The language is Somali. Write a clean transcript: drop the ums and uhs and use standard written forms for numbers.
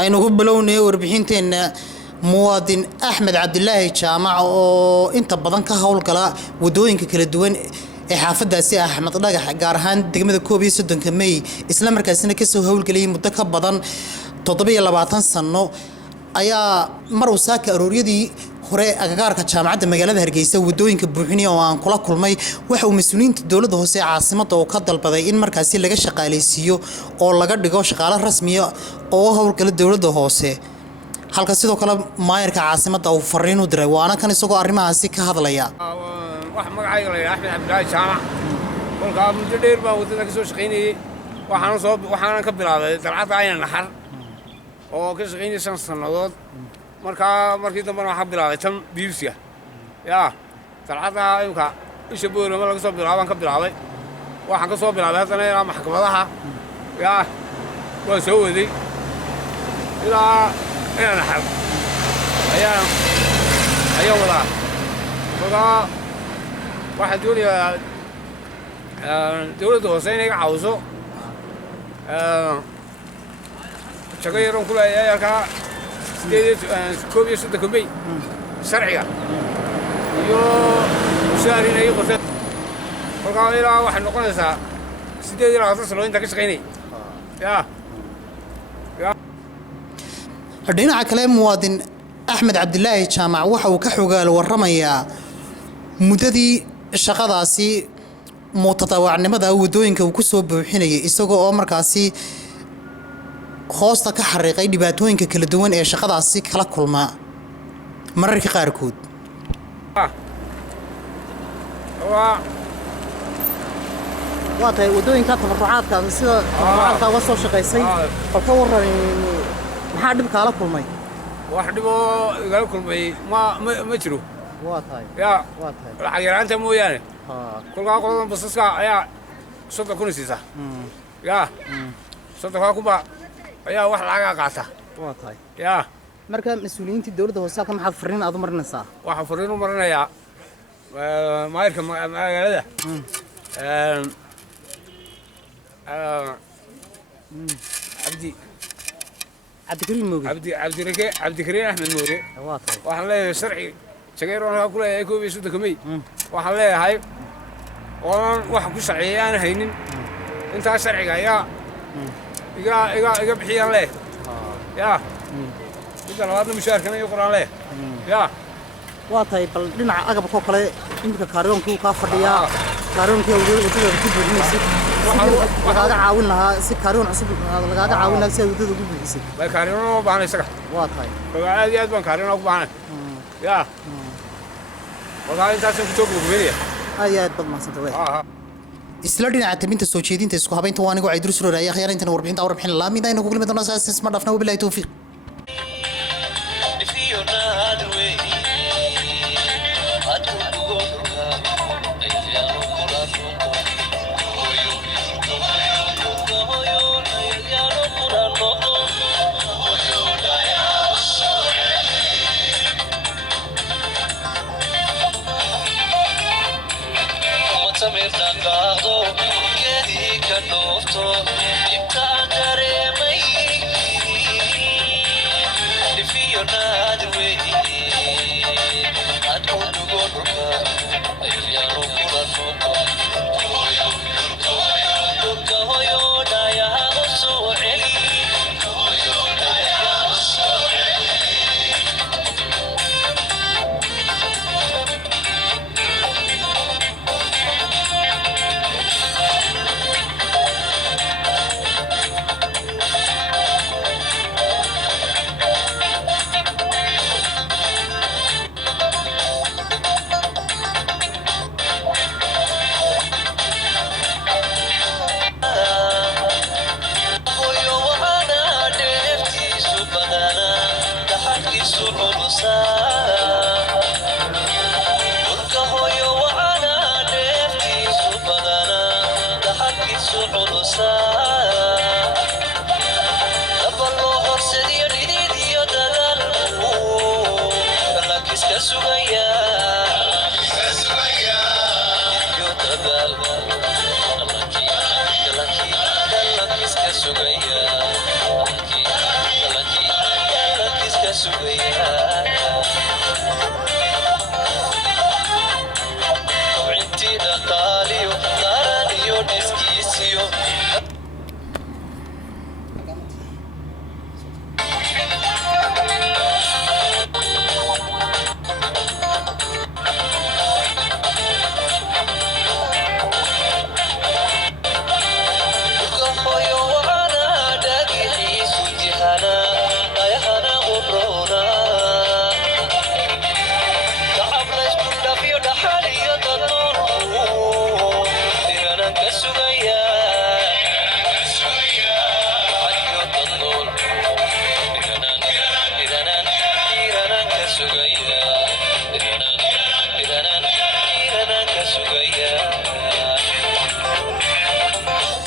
aynu ku bilownay warbixinteena muwaadin Axmed Cabdilaahi Jaamac oo inta badan ka howlgala wadooyinka kala duwan ee xaafadaasi Axmed Dhagax gaar ahaan degmada 31 May isla markaasina ka soo howlgalay muddo ka badan 27 sano ayaa mar uu saaka arooriyadii hore agagaarka jaamacadda magaalada Hargeysa wadooyinka buuxinay oo aan kula kulmay waxa uu mas'uuliyiinta dawladda hoose ee caasimadda oo ka dalbaday in markaasi laga shaqaaleysiiyo oo laga dhigo shaqaale rasmi ah oo howlgala dawladda hoose halka sidoo kale maayarka caasimadda uu fariin u diray waana kan isagoo arrimahaasi ka hadlaya wax magacayga la yiraahdo Axmed Cabdilaahi Jaamac kolka muddo dheer baa wadada ka soo shaqeynayay waxaan ka bilaabay dalcada ayna naxar oo ka shaqeynayay 5 sanadood markii dambe waxaan bilaabay tan biibsiga dalcada ayuka isha boorama laga soo bilaabay ka bilaabay waxaan ka soo bilaabay hadana maxkamadaha waa soo waday ilaa أنا نحب أيام ولا ولا واحد يقول لي دولة حسين عاوزه شقيرهم كلها يا كا كوبي سد كوبي شرعية يو شهرين يقول وقال لي واحد نقول لسه سيدي العصر سلوين تكشقيني يا dhinaca kale muwaadin Axmed Cabdilaahi Jaamac waxa uu ka xogaal waramayaa mudadii shaqadaasi mutatawacnimada wadooyinka uu ku soo buuxinayay isagoo oo markaasi hoosta ka xariiqay dhibaatooyinka kala duwan ee shaqadaasi kala kulma mararka qaarkood waa tahay wadooyinka tabarucaadka sida tabarucaadka uga soo shaqaysay oo ka waran maxaa dhib kala kulmay wax dhibo igala kulmay ma jiro waa tahay lacag yaraanta mooyaane kolkaa qoladan basaska ayaa sodon kun siisa sodonkaa kunba ayaa wax lacagaa qaata waa tahay marka mas'uuliyiinta dawladda hoose halkan maxaad fariin aad u marinaysaa waxaan fariin u marinayaa maayirka magaalada عبد الكريم أحمد موري وحلا شرعي شقير وأنا أقول يا كوبي سود كمي وحلا هاي وحكو شرعي أنا هينين أنت شرعي يا بحيان له يا إذا لو مشاركة يقرأ له يا واطي بل لنا عقب كوكله إنك كارون كو كافرديا كارون كي وجود كبير نسي لقاعد عاونها سي كارون عصب لقاعد عاونها سي وجود كبير نسي ما كارون بعنا سكر واطي فقاعد يدبن كارون أو بعنا يا وقاعد أنت عشان تشوف كبيرة أيه طبعا سنتوي isla dhinaca taminta soo jeedinta isku habeynta waa anigu ay dur soo raayay khayrayntan warbixinta warbixin laamida inuu ku kulmi doono saas ma dhafna wabillahi tawfiiq socday